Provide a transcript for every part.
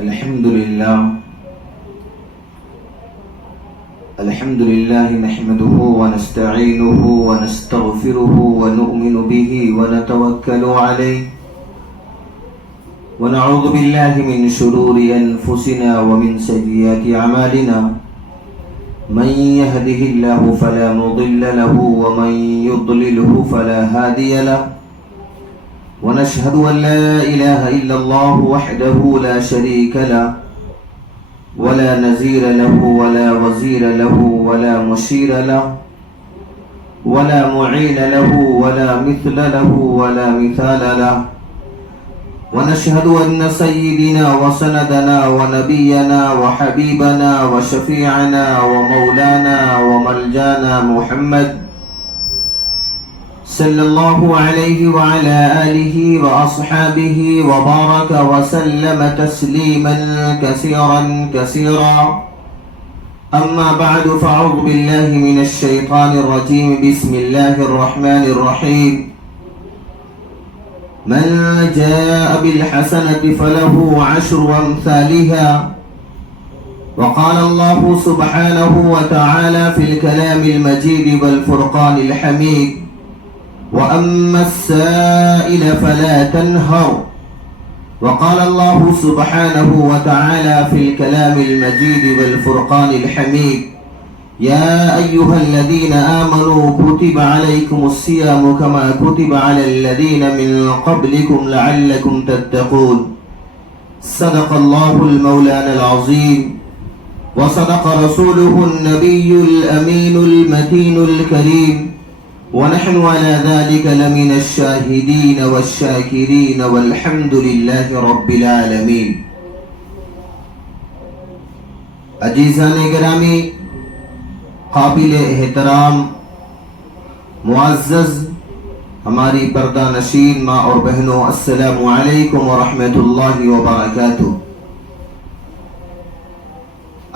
الحمد لله نحمده ونستعينه ونستغفره ونؤمن به ونتوكل عليه ونعوذ بالله من شرور أنفسنا ومن سيئات أعمالنا من يهده الله فلا مضل له ومن يضلله فلا هادي له ونشهد أن لا إله إلا الله وحده لا شريك له ولا نزير له ولا وزير له ولا مشير له ولا معين له ولا مثل له ولا مثال له ونشهد أن سيدنا وسندنا ونبينا وحبيبنا وشفيعنا ومولانا وملجانا محمد صلى الله عليه وعلى آله وأصحابه وبارك وسلم تسليما كثيرا كثيرا أما بعد فأعوذ بالله من الشيطان الرجيم بسم الله الرحمن الرحيم من جاء بالحسنة فله عشر أمثالها وقال الله سبحانه وتعالى في الكلام المجيد والفرقان الحميد وأما السائل فلا تنهر وقال الله سبحانه وتعالى في الكلام المجيد والفرقان الحميد يا أيها الذين آمنوا كتب عليكم الصيام كما كتب على الذين من قبلكم لعلكم تتقون صدق الله المولانا العظيم وصدق رسوله النبي الأمين المتين الكريم ونحن على ذلك لمن الشاهدين والشاكرين والحمد لله رب العالمين. عزیزان گرامی، قابل احترام معزز ہماری پردہ نشین ماں اور بہنوں، السلام علیکم ورحمۃ اللہ وبرکاتہ.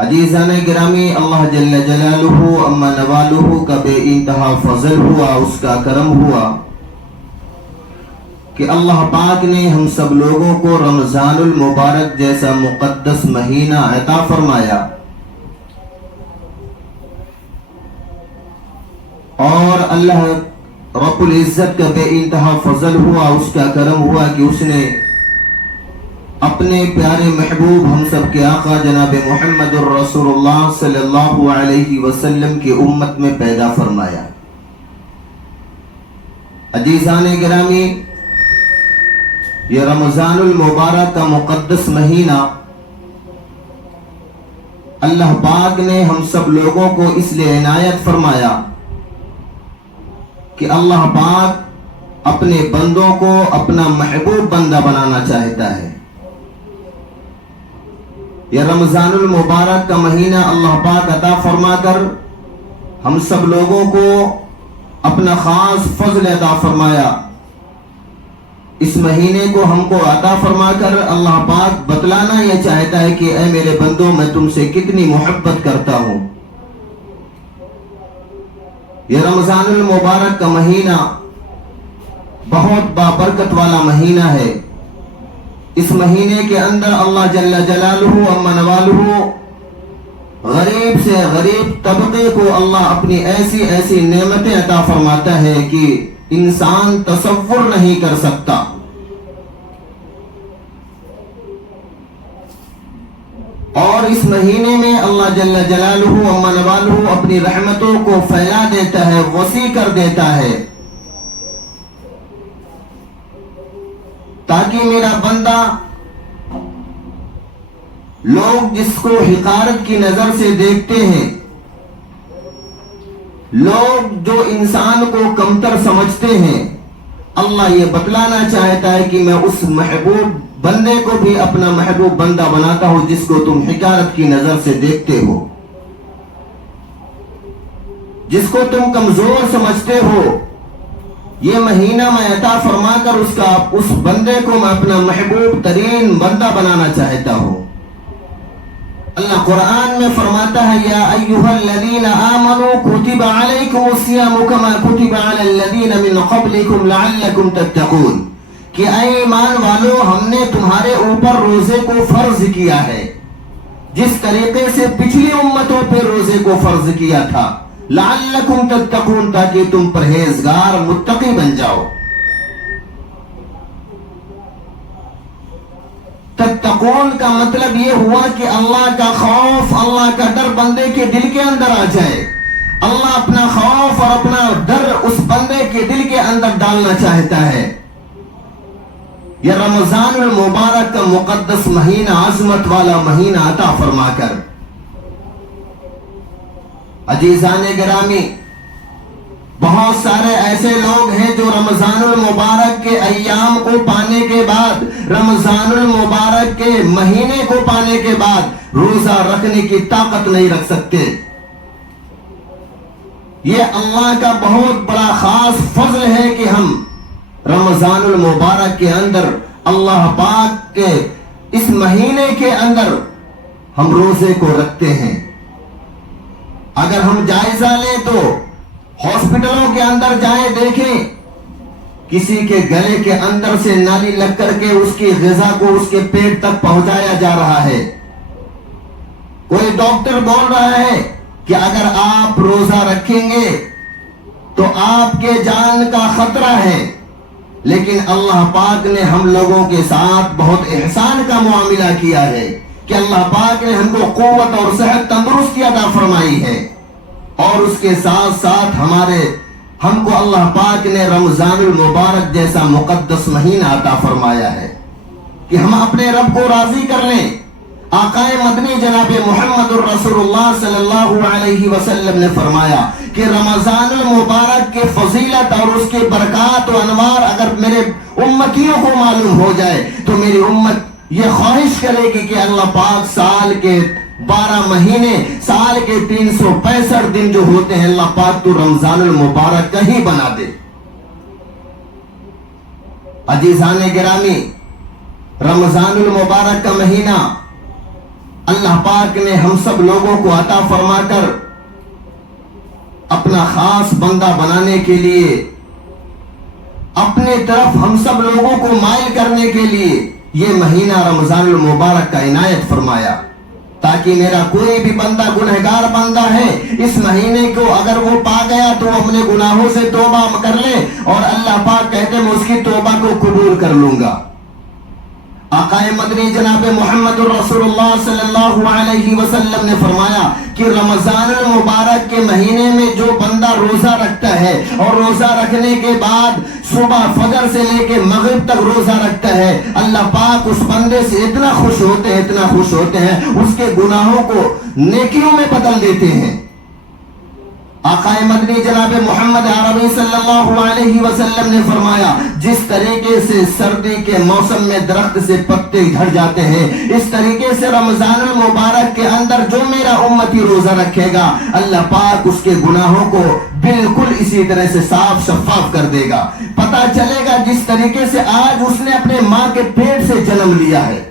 عزیزان گرامی، اللہ جل جلالہ اما نوالہ کا بے انتہا فضل ہوا، اس کا کرم ہوا کہ اللہ پاک نے ہم سب لوگوں کو رمضان المبارک جیسا مقدس مہینہ عطا فرمایا، اور اللہ رب العزت کا بے انتہا فضل ہوا، اس کا کرم ہوا کہ اس نے اپنے پیارے محبوب ہم سب کے آقا جناب محمد الرسول اللہ صلی اللہ علیہ وسلم کی امت میں پیدا فرمایا. عزیزان گرامی، یہ رمضان المبارک کا مقدس مہینہ اللہ پاک نے ہم سب لوگوں کو اس لیے عنایت فرمایا کہ اللہ پاک اپنے بندوں کو اپنا محبوب بندہ بنانا چاہتا ہے. یہ رمضان المبارک کا مہینہ اللہ پاک عطا فرما کر ہم سب لوگوں کو اپنا خاص فضل عطا فرمایا. اس مہینے کو ہم کو عطا فرما کر اللہ پاک بتلانا یہ چاہتا ہے کہ اے میرے بندوں، میں تم سے کتنی محبت کرتا ہوں. یہ رمضان المبارک کا مہینہ بہت بابرکت والا مہینہ ہے. اس مہینے کے اندر اللہ جل جلالہ اما نوالہ غریب سے غریب طبقے کو اللہ اپنی ایسی ایسی نعمتیں عطا فرماتا ہے کہ انسان تصور نہیں کر سکتا. اور اس مہینے میں اللہ جل جلالہ اما نوالہ اپنی رحمتوں کو پھیلا دیتا ہے، وسیع کر دیتا ہے، تاکہ میرا بندہ، لوگ جس کو حقارت کی نظر سے دیکھتے ہیں، لوگ جو انسان کو کمتر سمجھتے ہیں، اللہ یہ بتلانا چاہتا ہے کہ میں اس محبوب بندے کو بھی اپنا محبوب بندہ بناتا ہوں جس کو تم حقارت کی نظر سے دیکھتے ہو، جس کو تم کمزور سمجھتے ہو. یہ مہینہ میں عطا فرما کر اس بندے کو میں اپنا محبوب ترین بندہ بنانا چاہتا ہوں. اللہ قرآن میں فرماتا ہے یا ایھا الذین آمنوا کتب علیکم الصیام کما کتب علی الذین من قبلکم لعلکم تتقون. کہ اے ایمان والو ہم نے تمہارے اوپر روزے کو فرض کیا ہے جس طریقے سے پچھلی امتوں پہ روزے کو فرض کیا تھا، لعلکم تتقون، تاکہ تم پرہیزگار متقی بن جاؤ۔ تتقون کا مطلب یہ ہوا کہ اللہ کا خوف، اللہ کا ڈر بندے کے دل کے اندر آ جائے۔ اللہ اپنا خوف اور اپنا ڈر اس بندے کے دل کے اندر ڈالنا چاہتا ہے۔ یہ رمضان المبارک کا مقدس مہینہ، عظمت والا مہینہ عطا فرما کر، عزیزان گرامی، بہت سارے ایسے لوگ ہیں جو رمضان المبارک کے ایام کو پانے کے بعد، رمضان المبارک کے مہینے کو پانے کے بعد روزہ رکھنے کی طاقت نہیں رکھ سکتے۔ یہ اللہ کا بہت بڑا خاص فضل ہے کہ ہم رمضان المبارک کے اندر، اللہ پاک کے اس مہینے کے اندر ہم روزے کو رکھتے ہیں۔ اگر ہم جائزہ لیں تو ہاسپٹلوں کے اندر جائیں، دیکھیں کسی کے گلے کے اندر سے نالی لگ کر کے اس کی غذا کو اس کے پیٹ تک پہنچایا جا رہا ہے۔ کوئی ڈاکٹر بول رہا ہے کہ اگر آپ روزہ رکھیں گے تو آپ کے جان کا خطرہ ہے، لیکن اللہ پاک نے ہم لوگوں کے ساتھ بہت احسان کا معاملہ کیا ہے کہ اللہ پاک نے ہم کو قوت اور صحت تندرستی عطا فرمائی ہے، اور اس کے ساتھ ساتھ ہم کو اللہ پاک نے رمضان المبارک جیسا مقدس مہینہ عطا فرمایا ہے کہ ہم اپنے رب کو راضی کر لیں۔ آقا مدنی جناب محمد الرسول اللہ صلی اللہ علیہ وسلم نے فرمایا کہ رمضان المبارک کے فضیلت اور اس کے برکات و انوار اگر میرے امتیوں کو معلوم ہو جائے تو میری امت یہ خواہش کرے گی کہ اللہ پاک سال کے 12 مہینے، سال کے 365 دن جو ہوتے ہیں، اللہ پاک تو رمضان المبارک کا ہی بنا دے۔ عزیزان گرامی، رمضان المبارک کا مہینہ اللہ پاک نے ہم سب لوگوں کو عطا فرما کر اپنا خاص بندہ بنانے کے لیے، اپنے طرف ہم سب لوگوں کو مائل کرنے کے لیے یہ مہینہ رمضان المبارک کا عنایت فرمایا، تاکہ میرا کوئی بھی بندہ گنہگار بندہ ہے اس مہینے کو اگر وہ پا گیا تو وہ اپنے گناہوں سے توبہ کر لے، اور اللہ پاک کہتے ہیں میں اس کی توبہ کو قبول کر لوں گا۔ آقا مدنی جناب محمد الرسول اللہ صلی اللہ علیہ وسلم نے فرمایا کہ رمضان المبارک کے مہینے میں جو بندہ روزہ رکھتا ہے اور روزہ رکھنے کے بعد صبح فجر سے لے کے مغرب تک روزہ رکھتا ہے، اللہ پاک اس بندے سے اتنا خوش ہوتے ہیں، اتنا خوش ہوتے ہیں، اس کے گناہوں کو نیکیوں میں بدل دیتے ہیں۔ آقا مدنی جناب محمد عربی صلی اللہ علیہ وسلم نے فرمایا جس طریقے سے سردی کے موسم میں درخت سے پتے جھڑ جاتے ہیں، اس طریقے سے رمضان المبارک کے اندر جو میرا امتی روزہ رکھے گا اللہ پاک اس کے گناہوں کو بالکل اسی طرح سے صاف شفاف کر دے گا۔ پتہ چلے گا جس طریقے سے آج اس نے اپنے ماں کے پیٹ سے جنم لیا ہے۔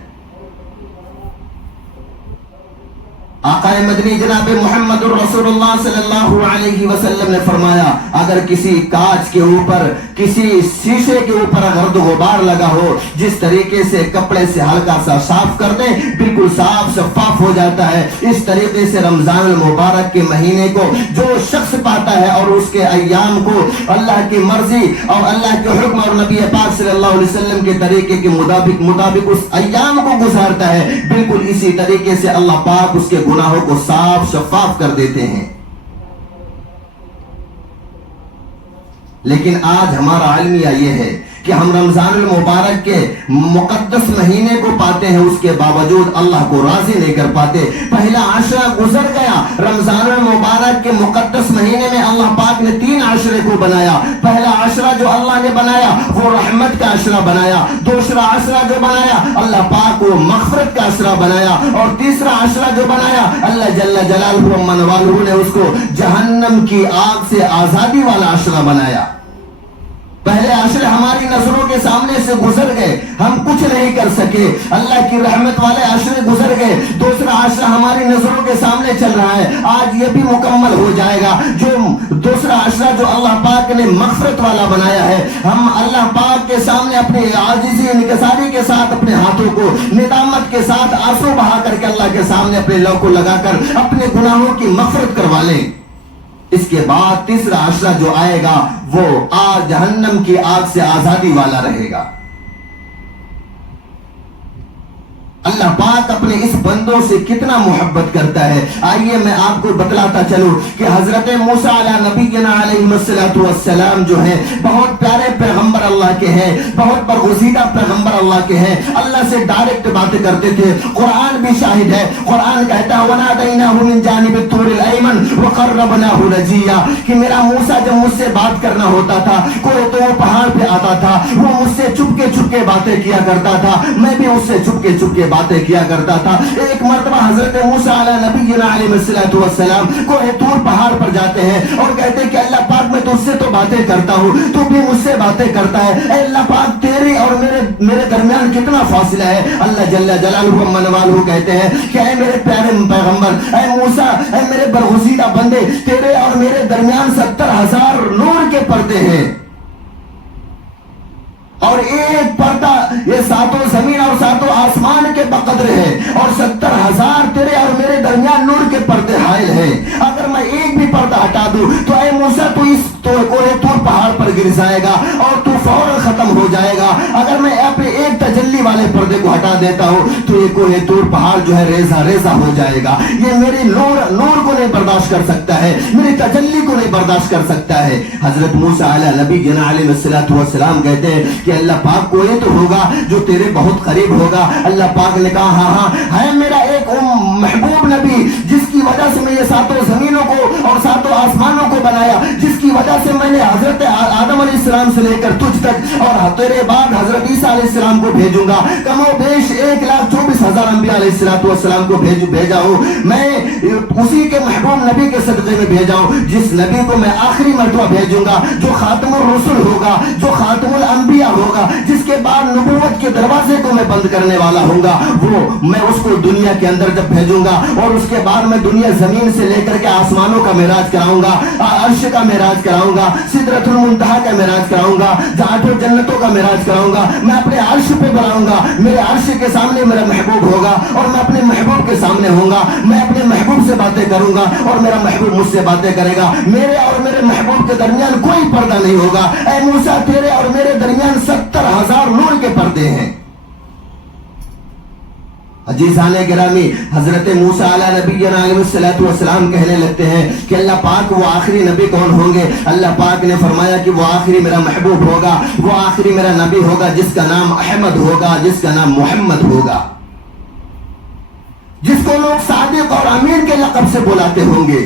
آقا مدنی جناب محمد الرسول اللہ صلی اللہ علیہ وسلم نے فرمایا اگر کسی کانچ کے اوپر، کسی شیشے کے اوپر گرد و غبار لگا ہو، جس طریقے سے کپڑے سے ہلکا سا صاف کر دیں بالکل صاف شفاف ہو جاتا ہے، اس طریقے سے رمضان المبارک کے مہینے کو جو شخص پاتا ہے اور اس کے ایام کو اللہ کی مرضی اور اللہ کے حکم اور نبی پاک صلی اللہ علیہ وسلم کے طریقے کے مطابق اس ایام کو گزارتا ہے، بالکل اسی طریقے سے اللہ پاک اس کے گناہوں کو صاف شفاف کر دیتے ہیں۔ لیکن آج ہمارا عالمیہ یہ ہے کہ ہم رمضان المبارک کے مقدس مہینے کو پاتے ہیں، اس کے باوجود اللہ کو راضی نہیں کر پاتے۔ پہلا عشرہ گزر گیا، رمضان المبارک کے مقدس مہینے میں اللہ پاک نے 3 عشرے کو بنایا۔ پہلا عشرہ جو اللہ نے بنایا وہ رحمت کا عشرہ بنایا، دوسرا عشرہ جو بنایا اللہ پاک کو مغفرت کا عشرہ بنایا، اور تیسرا عشرہ جو بنایا اللہ جل جلالہ و من والہ نے اس کو جہنم کی آگ سے آزادی والا عشرہ بنایا۔ پہلے عشرے ہماری نظروں کے سامنے سے گزر گئے، ہم کچھ نہیں کر سکے، اللہ کی رحمت والے عشرے گزر گئے۔ دوسرا عشرہ ہماری نظروں کے سامنے چل رہا ہے، آج یہ بھی مکمل ہو جائے گا۔ جو دوسرا عشرہ جو اللہ پاک نے مغفرت والا بنایا ہے. ہم اللہ پاک کے سامنے اپنے عاجزی انکساری کے ساتھ اپنے ہاتھوں کو ندامت کے ساتھ آنسو بہا کر کے اللہ کے سامنے اپنے لو کو لگا کر اپنے گناہوں کی مغفرت کروا لیں. اس کے بعد تیسرا عشرہ جو آئے گا وہ جہنم کی آگ سے آزادی والا رہے گا. اللہ پاک اپنے اس بندوں سے کتنا محبت کرتا ہے. آئیے میں آپ کو بتلاتا چلوں کہ حضرت موسیٰ علیہ نبینا علیہ السلام جو ہیں بہت پیارے پیغمبر اللہ کے ہیں, بہت برگزیدہ پیغمبر اللہ کے ہیں. اللہ سے ڈائریکٹ باتیں کرتے تھے. قرآن بھی شاہد ہے. قرآن کہتا ہے وَنَادَيْنَاهُ مِن جَانِبِ الطُّورِ الْأَيْمَنِ وَقَرَّبْنَاهُ نَجِيًّا کہ میرا موسیٰ جب مجھ سے بات کرنا ہوتا تھا کوئی تو وہ پہاڑ پہ آتا تھا, وہ مجھ سے چپ کے باتیں کیا کرتا تھا, میں بھی اس سے چپ کے باتیں کیا کرتا تھا. ایک مرتبہ حضرت موسیٰ علیہ نبینا علیہ السلام کوہ طور پہاڑ پر جاتے ہیں اور کہتے ہیں کہ اللہ پاک میں تجھ سے تو باتیں کرتا ہوں, تو بھی مجھ سے باتیں کرتا ہے. اے اللہ پاک تیرے اور میرے درمیان کتنا فاصلہ ہے. اللہ جل جلالہ منوالہ کہتے ہیں کہ اے میرے پیارے پیغمبر, اے موسیٰ, اے میرے برگزیدہ بندے, تیرے اور میرے درمیان 70,000 نور کے پردے ہیں, اور ایک پردہ یہ ساتوں زمین اور ساتوں آسمان کے بقدر ہے, اور 70,000 تیرے اور میرے درمیان نور کے پردے حائل ہیں. اگر میں ایک بھی پردہ ہٹا دوں تو اے موسیٰ تو اس کوہ طور پہاڑ پر گر جائے گا اور تو فوراً ختم ہو جائے گا. اگر میں اپنے ایک تجلی والے پردے کو ہٹا دیتا ہوں تو یہ کوہ طور پہاڑ جو ہے ریزہ ہو جائے گا. یہ میری نور کو نہیں برداشت کر سکتا ہے, میری تجلی کو نہیں برداشت کر سکتا ہے. حضرت موسیٰ علیہ نبینا علیہ السلام کہتے ہیں کہ اللہ پاک کوئی تو ہوگا جو تیرے بہت قریب ہوگا. اللہ پاک نے کہا ہاں ہے میرا ایک محبوب نبی جس کی وجہ سے میں یہ ساتوں زمینوں کو اور ساتوں آسمانوں کو بنایا, جس کی وجہ سے میں نے حضرت آدم علیہ السلام سے لے کر تجھ تک اور تیرے بعد حضرت عیسیٰ علیہ السلام کو بھیجوں گا. کم و بیش 1,24,000 انبیاء علیہ السلام کو بھیجا ہوں. میں اسی کے محبوب نبی کے صدقے میں بھیجا ہوں جس نبی کو میں آخری مرتبہ بھیجوں گا, جو خاتم الرسل ہوگا, جو خاتم الانبیاء ہوگا, جس کے بعد نبوت کے دروازے کو میں بند کرنے والا ہوں گا. وہ میں اس کو دنیا کے اندر جب بھیجوں گا اور اس کے بعد میں دنیا زمین سے لے کر کے آسمانوں کا معراج کراؤں گا, عرش کا معراج کراؤں گا, سدرۃ المنتہا کا معراج کراؤں گا, آٹھوں جنتوں کا معراج کراؤں گا. میں اپنے عرش پہ بلاؤں گا, میرے عرش کے سامنے میرا محبوب ہوگا اور میں اپنے محبوب کے سامنے ہوں گا. میں اپنے محبوب سے باتیں کروں گا اور میرا محبوب مجھ سے باتیں کرے گا. میرے اور میرے محبوب کے درمیان کوئی پردہ نہیں ہوگا. اے موسیٰ تیرے اور میرے درمیان 70,000 نور کے پردے ہیں. عزیزان گرامی, حضرت موسیٰ علیہ نبینا علیہ السلام کہنے لگتے ہیں کہ اللہ پاک وہ آخری نبی کون ہوں گے؟ اللہ پاک نے فرمایا کہ وہ آخری میرا محبوب ہوگا, وہ آخری میرا نبی ہوگا جس کا نام احمد ہوگا, جس کا نام محمد ہوگا, جس کو لوگ صادق اور امین کے لقب سے بلاتے ہوں گے.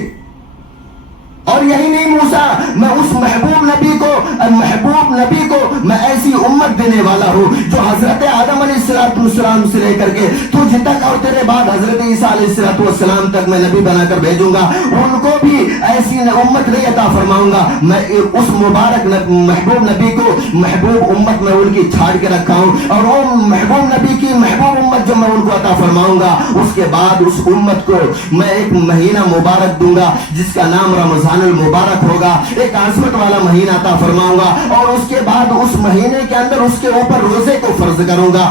اور یہی نہیں موسیٰ, میں اس محبوب نبی کو میں ایسی امت دینے والا ہوں جو حضرت آدم علیہ السلام سے لے کر کے تجھ تک اور تیرے بعد حضرت عیسیٰ علیہ السلام تک میں نبی بنا کر بھیجوں گا. ان کو بھی ایسی امت نہیں عطا فرماؤں گا. میں اس مبارک محبوب نبی کو محبوب امت میں ان کی چھاڑ کے رکھا ہوں, اور وہ محبوب نبی کی محبوب امت جو میں ان کو عطا فرماؤں گا, اس کے بعد اس امت کو میں ایک مہینہ مبارک دوں گا جس کا نام رمضان المبارک ہوگا. ایک عظمت والا مہینہ عطا فرماؤں گا, اور اس کے بعد اس مہینے کے اندر اس کے اوپر روزے کو فرض کروں گا.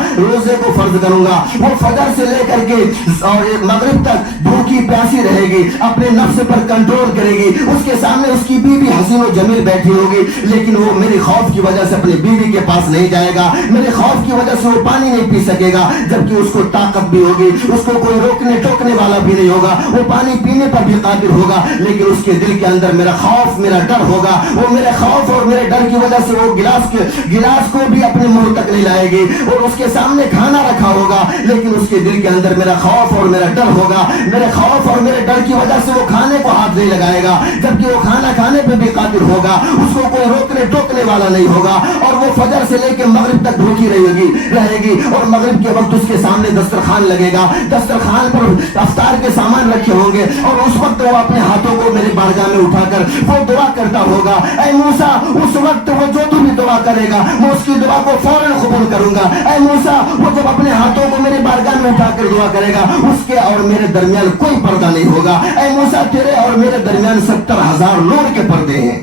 وہ فجر سے لے کر کے اور مغرب تک بھوکی پیاسی رہے گی, اپنے نفس پر کنٹرول کرے گی. اس کے سامنے اس کی بیوی حسین و جمیل بیٹھی ہوگی, لیکن وہ میری خوف کی وجہ سے اپنی بیوی کے پاس نہیں جائے گا. میرے خوف کی وجہ سے وہ پانی نہیں پی سکے گا, جبکہ اس کو طاقت بھی ہوگی, اس کو کوئی روکنے ٹوکنے والا بھی نہیں ہوگا. وہ پانی پینے پر بھی قادر ہوگا, لیکن اس کے دل کے اندر میرا خوف, میرا ڈر ہوگا. وہ میرے خوف اور میرے ڈر کی وجہ سے وہ گلاس کو بھی اپنے منہ تک نہیں لائے گی, اور اس کے سامنے کھانا رکھا ہوگا, لیکن اس کے دل کے اندر میرا خوف اور میرا ڈر ہوگا. میرے خوف اور میرے ڈر کی وجہ سے وہ کھانے کو ہاتھ نہیں لگائے گا, جبکہ وہ کھانا کھانے پہ بھی قادر ہوگا. اس کو کوئی روکنے ٹوکنے والا نہیں ہوگا, اور وہ فجر سے لے کے مغرب تک بھوکی رہے گی. اور مغرب کے وقت اس کے سامنے دسترخوان لگے گا, دسترخوان پر افطار کے سامان رکھے ہوں گے, اور اس وقت وہ اپنے ہاتھوں کو میری بارگاہ میں اٹھا کر وہ دعا کرتا ہوگا. اے موسیٰ, اس وقت وہ جو تو بھی دعا کرے گا میں اس کی دعا کو فوراً قبول کروں گا. اے موسیٰ, وہ جب اپنے ہاتھوں کو میری بارگاہ میں اٹھا کر دعا کرے گا, اس کے اور میرے درمیان کوئی پردہ نہیں ہوگا. اے موسیٰ, تیرے اور میرے درمیان 70,000 نور کے پردے ہیں.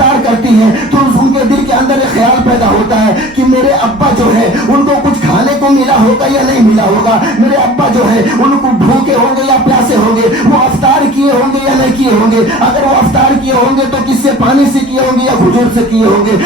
افطار کرتی ہیں تو ان کے دل کے اندر ایک خیال پیدا ہوتا ہے کہ میرے ابا جو ہے ان کو کچھ کھانے کو ملا ہوگا یا نہیں ملا ہوگا, میرے ابا جو ہے ان کو بھوکے ہوں گے یا پیاسے ہوں گے, وہ افطار کیے ہوں گے یا نہیں کیے ہوں گے, اگر وہ افطار کیے ہوں گے تو کس سے, پانی سے کیے ہوں گے یا کھجور سے کیے ہوں گے.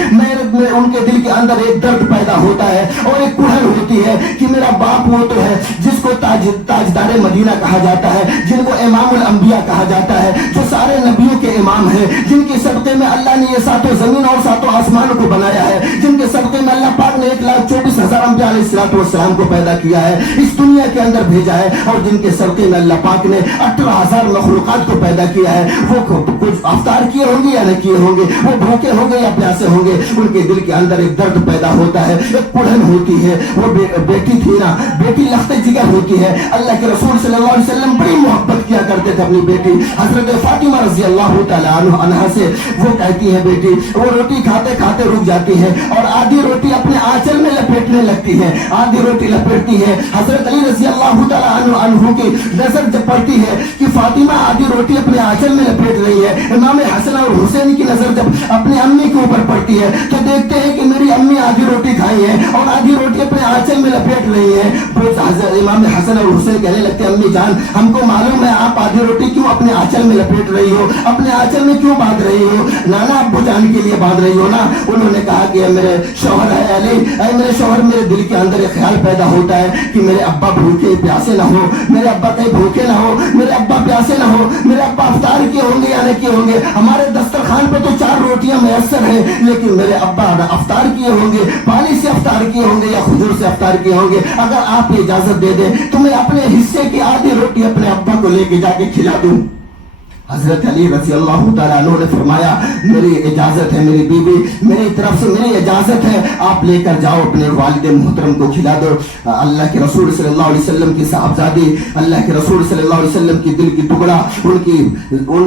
ان کے دل کے اندر ایک درد پیدا ہوتا ہے اور ایک کڑھن ہوتی ہے کہ میرا باپ وہ تو ہے جس کو تاجدار مدینہ کہا جاتا ہے, جن کو امام الانبیاء کہا جاتا ہے, جو سارے نبیوں کے امام ہیں, جن کے صدقے میں اللہ نے یہ ساتوں زمین اور ساتوں آسمان کو بنایا ہے, جن کے صدقے میں اللہ پاک نے 1,24,000 انبیاء علیہ السلام کو پیدا کیا ہے, اس دنیا کے اندر بھیجا ہے, اور جن کے صدقے میں اللہ پاک نے 18,000 مخلوقات کو پیدا کیا ہے, وہ کچھ افطار کیے ہوں گے یا نہیں کیے ہوں گے, وہ بھوکے ہوں گے یا پیاسے ہوں گے. ان کے دل کے اندر ایک درد پیدا ہوتا ہے, ایک کڑھن ہوتی ہے. وہ بیٹی تھی نا, بیٹی لخت جگر ہوتی ہے. اللہ کے رسول صلی اللہ علیہ وسلم بڑی محبت کیا کرتے تھے اپنی بیٹی حضرت فاطمہ رضی اللہ تعالیٰ عنہا سے. وہ کہتی ہے بیٹی, وہ روٹی کھاتے کھاتے رک جاتی ہے اور آدھی روٹی اپنے آنچل میں لپیٹنے لگتی ہے, آدھی روٹی لپیٹتی ہے. حضرت علی رضی اللہ تعالیٰ عنہ کی نظر جب پڑتی ہے کہ فاطمہ آدھی روٹی اپنے آنچل میں لپیٹ رہی ہے, امام حسن اور حسین کی نظر جب اپنی امی کے اوپر پڑتی ہے تو دیکھتے ہیں کہ میری امی آدھی روٹی کھائی ہے اور آدھی روٹی اپنے آنچل میں لپیٹ رہی ہے. امام حسن اور حسین کہنے لگتے ہیں امی جان ہم کو معلوم ہے آپ آدھی روٹی کیوں اپنے آنچل میں لپیٹ رہی ہو, اپنے آنچل میں کیوں باندھ رہی ہو, نانا ابو جان کے لیے باندھ رہی ہو نا. انہوں نے کہا کہ میرے شوہر ہے علی, اے میرے شوہر, میرے دل کے اندر ایک خیال پیدا ہوتا ہے کہ میرے ابا بھوکے پیاسے نہ ہو, میرے ابا کہیں بھوکے نہ ہو, میرے ابا پیاسے نہ ہو, میرے ابا افطار کیے ہوں گے یا نہیں کیے ہوں گے. ہمارے دسترخوان پہ تو 4 روٹیاں میسر ہیں لیکن میرے ابا افطار کیے ہوں گے, پانی سے افطار کیے ہوں گے یا کھجور سے افطار کیے ہوں گے. اگر آپ اجازت دے دیں تو میں اپنے حصے کی آدھی روٹی اپنے ابا کو لے کے جا کے کھلا دوں. حضرت علی رضی اللہ تعالیٰ عنہ نے فرمایا میری اجازت ہے, میری بیوی میری طرف سے میری اجازت ہے, آپ لے کر جاؤ اپنے والد محترم کو کھلا دو. اللہ کے رسول صلی اللہ علیہ وسلم کی صاحبزادی, اللہ کے رسول صلی اللہ علیہ وسلم کی دل کی ٹکڑا, ان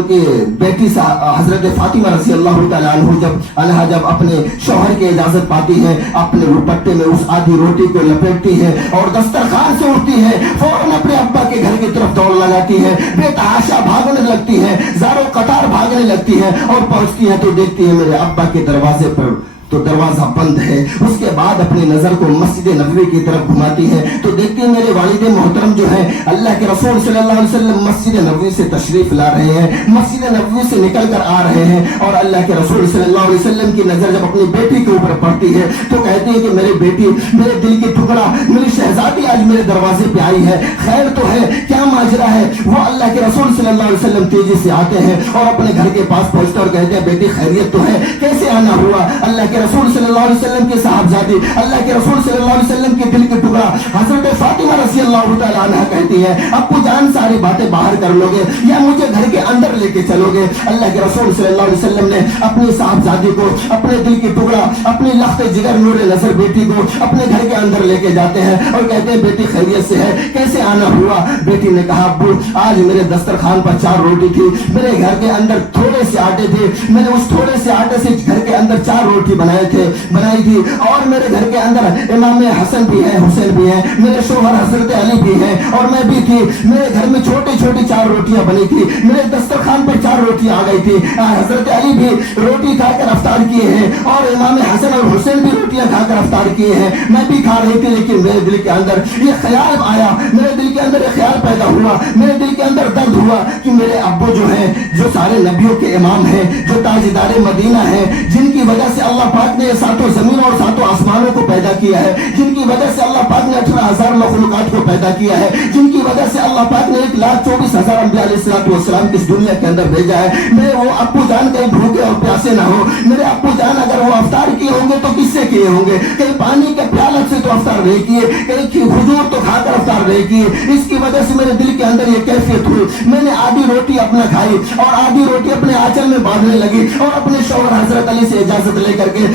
کی بیٹی حضرت فاطمہ رضی اللہ تعالیٰ عنہ جب اپنے شوہر کی اجازت پاتی ہے, اپنے دوپٹے میں اس آدھی روٹی کو لپیٹتی ہے اور دسترخوان سے اٹھتی ہے, فوراً اپنے ابا کے گھر کی طرف دوڑ لگاتی ہے, بے تحاشا بھاگنے لگتی ہے, زارو قطار بھاگنے لگتی ہے اور پہنچتی ہے تو دیکھتی ہے میرے ابا کے دروازے پر تو دروازہ بند ہے. اس کے بعد اپنی نظر کو مسجد نبوی کی طرف گھماتی ہے تو دیکھتی ہے میرے والد محترم جو ہے اللہ کے رسول صلی اللہ علیہ وسلم مسجد نبوی سے تشریف لا رہے ہیں, مسجد نبوی سے نکل کر آ رہے ہیں, اور اللہ کے رسول صلی اللہ علیہ وسلم کی نظر جب اپنی بیٹی کے اوپر پڑتی ہے تو کہتی ہے کہ میری بیٹی, میرے دل کی ٹکڑا, میری شہزادی آج میرے دروازے پہ آئی ہے, خیر تو ہے, کیا ماجرا ہے. وہ اللہ کے رسول صلی اللہ علیہ وسلم تیزی سے آتے ہیں اور اپنے گھر کے پاس پہنچتے اور کہتے ہیں بیٹی خیریت تو ہے, کیسے آنا ہوا. اللہ کے رسول صلی اللہ علیہ وسلم کی صاحبزادی, اللہ کے رسول صلی اللہ علیہ وسلم کے دل کے ٹکڑا حضرت فاطمہ رضی اللہ تعالیٰ عنہ کہتی ہے ابو جان ساری باتیں باہر کر لو گے یا مجھے گھر کے اندر لے کے چلو گے. اللہ کے رسول صلی اللہ علیہ وسلم نے اپنی صاحبزادی کو, اپنے دل کی ٹکڑا, اپنی لخت جگر نور نظر بیٹی کو اپنے گھر کے اندر لے کے جاتے ہیں اور کہتے ہیں بیٹی خیریت سے ہے, کیسے آنا ہوا. بیٹی نے کہا ابو آج میرے دسترخوان پر 4 روٹی تھی, میرے گھر کے اندر تھوڑے سے آٹے تھے, میں نے اس تھوڑے سے آٹے سے گھر کے اندر 4 روٹی بنائی تھی, اور میرے گھر کے اندر امام حسن بھی ہے, حسین بھی ہے, میرے شوہر حضرت علی بھی ہے اور میں بھی تھی. میرے گھر میں چھوٹی چھوٹی 4 روٹیاں بنی تھی, میرے دسترخوان پر 4 روٹیاں آ گئی تھی. حضرت علی بھی روٹی کھا کر افطار کیے ہیں اور امام حسن اور حسین بھی روٹیاں کھا کر افطار کیے ہیں, میں بھی کھا رہی تھی. لیکن میرے دل کے اندر یہ خیال آیا, میرے دل کے اندر یہ خیال پیدا ہوا, میرے دل کے اندر درد ہوا کہ میرے ابو جو ہیں, جو سارے نبیوں کے امام ہیں, جو تاجدار مدینہ ہیں, جن کی وجہ سے اللہ پاک نے ساتوں زمین اور ساتوں آسمانوں کو پیدا کیا ہے, جن کی وجہ سے اللہ پاک نے 18,000 مخلوقات کو پیدا کیا ہے, جن کی وجہ سے اللہ پاک نے 1,24,000 انبیاء علیہ السلام کی اس دنیا کے اندر بھیجا ہے. میرے وہ ابو جان کہیں بھوکے اور پیاسے نہ ہو, میرے ابو جان اگر وہ افطار کیے ہوں گے تو کس سے کیے ہوں گے, کہیں پانی کے پیالے سے تو افطار نہیں کیے, کہیں کھجور تو کھا کر افطار نہیں کیے. اس کی وجہ سے میرے دل کے اندر یہ کیفیت ہوئی, میں نے آدھی روٹی اپنا کھائی اور آدھی روٹی اپنے آنچل میں باندھنے لگی اور اپنے شوہر حضرت علی سے اجازت لے کر کے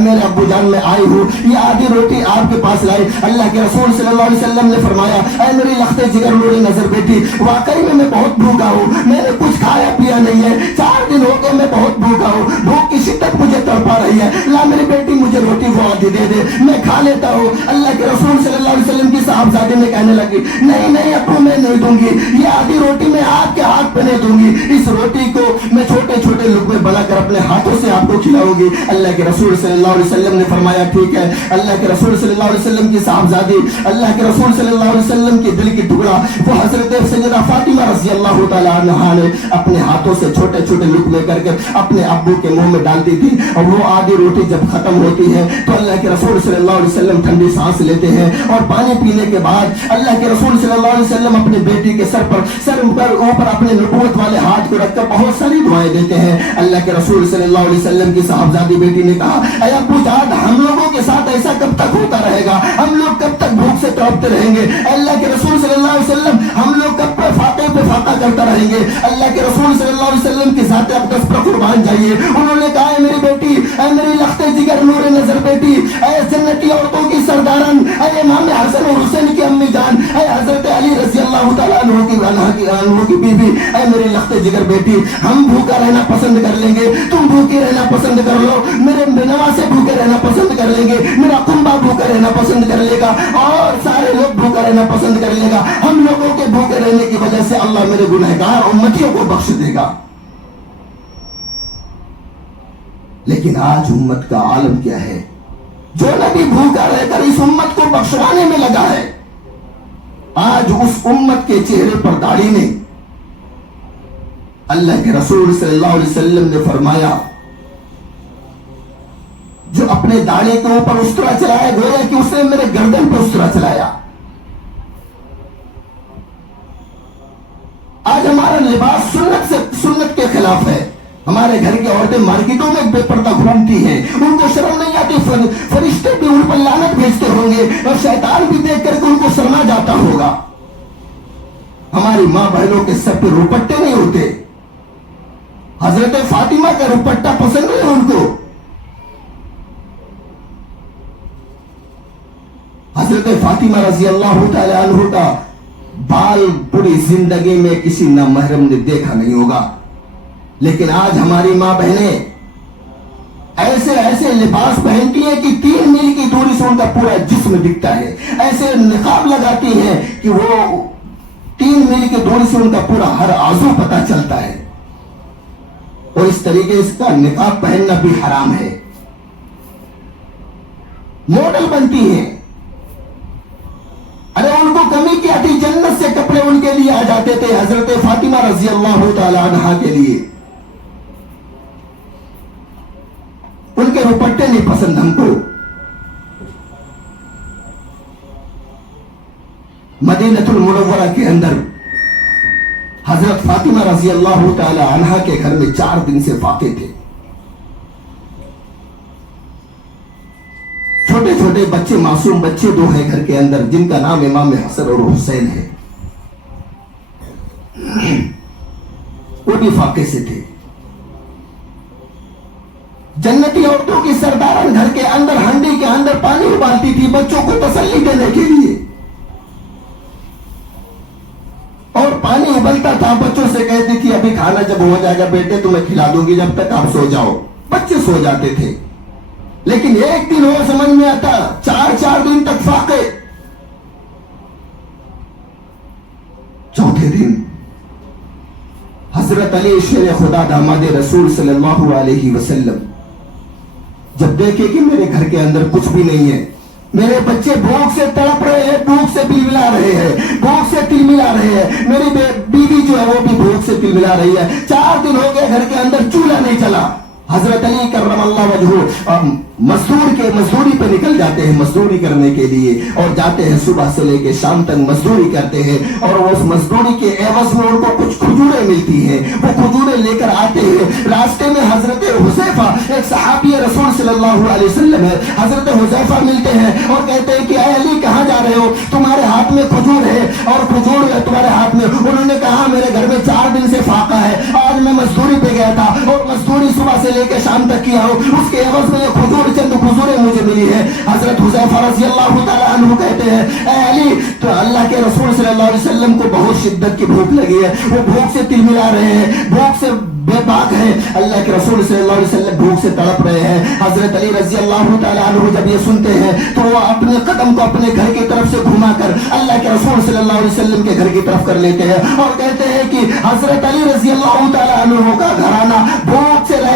میرے ابو جان میں آئی ہوں, یہ آدھی روٹی آپ کے پاس لائی. اللہ کے رسول صلی اللہ علیہ وسلم نے فرمایا اے میری لخت جگر نوری نظر بیٹی, واقعی میں بہت بھوکا ہوں, میں نے کچھ کھایا پیا نہیں ہے, 4 دن ہو گئے میں بہت بھوکا ہوں, بھوک کی شدت مجھے تڑپا رہی ہے, لا میری بیٹی مجھے روٹی وہ آدھی دے دے, میں کھا لیتا ہوں. اللہ کے رسول صلی اللہ علیہ وسلم کی صاحبزادی نے کہنے لگی نہیں نہیں ابو میں نہیں دوں گی, یہ آدھی روٹی میں آپ کے ہاتھ پہ نہیں دوں گی, اس روٹی کو میں چھوٹے چھوٹے لقمے میں بنا کر اپنے ہاتھوں سے آپ کو کھلاؤ گی. اللہ کے رسول صلی اللہ علیہ وسلم نے فرمایا ٹھیک ہے. اللہ کے رسول صلی اللہ علیہ وسلم کی صاحبزادی, اللہ کے رسول صلی اللہ علیہ وسلم کے دل کی ٹکڑا وہ حضرت سیدہ فاطمہ رضی اللہ تعالی عنہا نے اپنے ہاتھوں سے چھوٹے چھوٹے لقمے کر کے اپنے ابو کے منہ میں ڈالتی تھی, اور وہ آدھی روٹی جب ختم ہوتی ہے تو اللہ کے رسول صلی اللہ علیہ وسلم ٹھنڈی سانس لیتے ہیں, اور پانی پینے کے بعد اللہ کے رسول صلی اللہ علیہ وسلم اپنے بیٹی کے سر پر اوپر اپنے نبوت والے ہاتھ کو رکھ کر بہت ساری دعائیں دیتے ہیں. اللہ کے رسول صلی اللہ علیہ وسلم کی صاحبزادی بیٹی نے کہا اے ابو جان, ہم لوگوں کے ساتھ ایسا کب تک ہوتا رہے گا؟ ہم لوگ کب تک بھوک سے تڑپتے رہیں گے؟ اللہ کے رسول صلی اللہ علیہ وسلم, ہم لوگ کب پر فاتح پہ فاتح کرتا رہیں گے؟ اللہ کے رسول صلی اللہ علیہ وسلم کی ذات اقدس پر قربان جائیے. انہوں نے کہا اے میری بیٹی, اے میری لخت جگر نور نظر بیٹی, اے جنتی عورتوں کی سردارن, اے امام حسن اور حسین کی امی جان, اے حضرت علی رضی اللہ تعالیٰ عنہ کی بیوی, اے میری لخت جگر بیٹی, ہم بھوکا رہنا پسند کر لیں گے, تم بھوکے رہنا پسند کر لو, میرے بنوا سے بھوکے رہنا پسند کر لیں گے, میرا کنبا بھوکا رہنا پسند کر لے گا, اور سارے لوگ بھوکا رہنا پسند کر لے گا. ہم لوگوں کے بھوکے رہنے کی وجہ سے اللہ میرے گنہگار امتیوں کو بخش دے گا. لیکن آج امت کا عالم کیا ہے؟ جو نبی بھوکا رہ کر اس امت کو بخشوانے میں لگا ہے, آج اس امت کے چہرے پر داڑھی نہیں. اللہ کے رسول صلی اللہ علیہ وسلم نے فرمایا جو اپنے داڑھی کے اوپر استرا چلایا گویا کہ اس نے میرے گردن پر استرا چلایا. آج ہمارا لباس سنت کے خلاف ہے. ہمارے گھر کی عورتیں مارکیٹوں میں بے پردہ گھومتی ہیں, ان کو شرم نہیں آتی, فرشتے بھی ان پر لعنت بھیجتے ہوں گے, اور شیطان بھی دیکھ کر کے ان کو شرما جاتا ہوگا. ہماری ماں بہنوں کے سر پہ روپٹے نہیں ہوتے. حضرت فاطمہ کا روپٹہ پسند نہیں ان کو. حضرت فاطمہ رضی اللہ تعالی عنہ کا بال پوری زندگی میں کسی نامحرم نے دیکھا نہیں ہوگا. لیکن آج ہماری ماں بہنیں ایسے لباس پہنتی ہیں کہ 3 میل کی دوری سے ان کا پورا جسم دکھتا ہے. ایسے نقاب لگاتی ہیں کہ وہ 3 میل کی دوری سے ان کا پورا ہر عضو پتہ چلتا ہے. اور اس طریقے اس کا نقاب پہننا بھی حرام ہے. ماڈل بنتی ہیں. ارے ان کو کمی کیا تھی؟ جنت سے کپڑے ان کے لیے آ جاتے تھے, حضرت فاطمہ رضی اللہ تعالی عنہا کے لیے. ان کے روپٹے نہیں پسند ہم کو. مدینہ المنورہ کے اندر حضرت فاطمہ رضی اللہ تعالی عنہا کے گھر میں 4 دن سے فاقے تھے. چھوٹے چھوٹے بچے, معصوم بچے 2 ہیں گھر کے اندر, جن کا نام امام حسن اور حسین ہے. وہ بھی فاقے سے تھے. جنتی عورتوں کی سردارن گھر کے اندر ہنڈی کے اندر پانی ابالتی تھی بچوں کو تسلی دینے کے لیے, اور پانی ابلتا تھا, بچوں سے کہتی تھی ابھی کھانا جب ہو جائے گا بیٹے تو میں کھلا دوں گی, جب تک آپ سو جاؤ. بچے سو جاتے تھے. لیکن ایک دن اور سمجھ میں آتا, 4 دن تک فاقے. چوتھے دن حضرت علی شیر خدا داماد رسول صلی اللہ علیہ وسلم جب دیکھے کہ میرے گھر کے اندر کچھ بھی نہیں ہے, میرے بچے بھوک سے تڑپ رہے ہیں, بھوک سے تلملا رہے ہیں, بھوک سے تلملا رہے ہیں, میری بیوی جو ہے وہ بھی بھوک سے تلملا رہی ہے, 4 دن ہو گئے گھر کے اندر چولہا نہیں چلا. حضرت علی کرم اللہ وجہہ مزدوری پہ نکل جاتے ہیں مزدوری کرنے کے لیے, اور جاتے ہیں صبح سے لے کے شام تک مزدوری کرتے ہیں, اور اس مزدوری کے عوض میں ان کو کچھ کھجوریں ملتی ہیں, وہ کھجوریں لے کر آتے ہیں. راستے میں حضرت حذیفہ, ایک صحابی رسول صلی اللہ علیہ وسلم ہے, حضرت حذیفہ ملتے ہیں اور کہتے ہیں کہ اے علی کہاں جا رہے ہو, تمہارے ہاتھ میں کھجور ہے اور کھجور ہے تمہارے ہاتھ میں. انہوں نے کہا میرے گھر میں 4 دن سے فاقہ ہے, آج میں مزدوری پہ گیا تھا اور مزدوری صبح سے لے کے شام تک کیا ہوں, اس کے عوض میں یہ چند کھجوریں مجھے ملی ہے. حضرت حذیفہ رضی اللہ تعالیٰ عنہ کہتے ہیں اے علی, تو اللہ کے رسول صلی اللہ علیہ وسلم کو بہت شدت کی بھوک لگی ہے, وہ بھوک سے تلملا رہے ہیں, بھوک سے بے باک ہیں. اللہ کے رسول صلی اللہ علیہ وسلم بھوک سے تڑپ رہے ہیں. حضرت علی رضی اللہ تعالیٰ عنہ جب یہ سنتے ہیں تو وہ اپنے قدم کو اپنے گھر کی طرف سے گھما کر اللہ کے رسول صلی اللہ علیہ وسلم کے گھر کی طرف کر لیتے ہیں, اور کہتے ہیں کہ حضرت علی رضی اللہ تعالیٰ عنہ کا گھرانہ بھوک سے رہ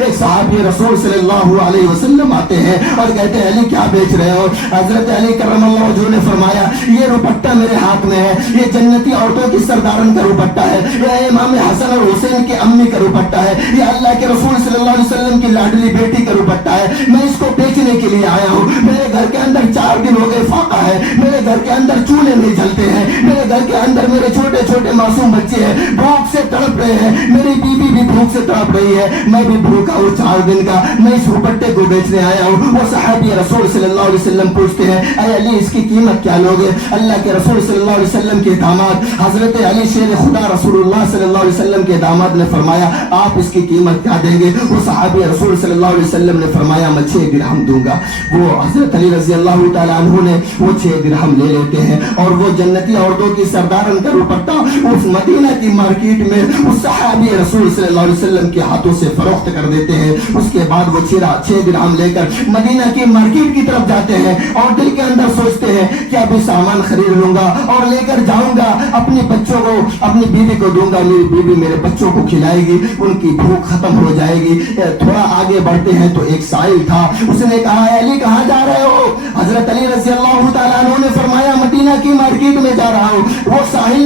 ایک صحابی رسول صلی اللہ علیہ وسلم آتے ہیں اور کہتے ہیں علی کیا بیچ رہے ہو؟ حضرت علی کرم اللہ وجہہ نے فرمایا یہ روپٹہ میرے ہاتھ میں ہے، یہ جنتی عورتوں کی سردارن کا روپٹہ ہے، یہ امام حسن اور حسین کی امی کا روپٹہ ہے، یہ اللہ کے رسول صلی اللہ علیہ وسلم کی لاڈلی بیٹی کا روپٹہ ہے، میں اس کو بیچنے کے لیے آیا ہوں، میرے گھر کے اندر 4 دن ہو گئے فاقہ ہے، میرے گھر کے اندر چولہے نہیں جلتے ہیں، میرے گھر کے اندر میرے چھوٹے چھوٹے معصوم بچے ہیں بھوک سے تڑپ رہے ہیں، میری بیوی بھی بھوک سے تڑپ رہی ہے، میں بھی بھوکا ہوں 4 دن کا، میں اس روپٹے کو بیچنے آیا ہوں۔ وہ صحابی رسول صلی اللہ علیہ وسلم پوچھتے ہیں اے علی اس کی قیمت کیا لوگے؟ اللہ کے رسول صلی اللہ علیہ وسلم کے داماد حضرت علی شیر خدا رسول اللہ صلی اللہ علیہ وسلم کے داماد نے فرمایا آپ اس کی قیمت کیا دیں گے؟ وہ صحابی رسول صلی اللہ علیہ وسلم نے فرمایا میں 6 درہم دوں گا۔ وہ حضرت علی رضی اللہ تعالیٰ عنہ نے وہ 6 درہم لے لیتے ہیں اور وہ جنتی عورتوں کی سردارن کا روپٹہ اس مدینہ کی مارکیٹ میں اس صحابی رسول صلی اللہ علیہ وسلم کے ہاتھوں سے فروخت کر دیتے ہیں۔ اس کے بعد وہ 6 درہم لے کر مدینہ کی مارکیٹ کی طرف جاتے ہیں اور دل کے اندر سوچتے ہیں کہ ابھی سامان خرید لوں گا اور لے کر جاؤں گا، اپنی بچوں کو اپنی بیوی کو دوں گا، میری بیوی میرے بچوں کو کھلائے گی، ان کی بھوک ختم ہو جائے گی۔ تھوڑا آگے بڑھتے ہیں تو ایک سائل تھا، اس نے کہا اے علی کہاں جا رہے ہو؟ حضرت علی رضی اللہ تعالیٰ عنہ نے فرمایا مدینہ کی مارکیٹ میں جا رہا ہوں۔ وہ ساحل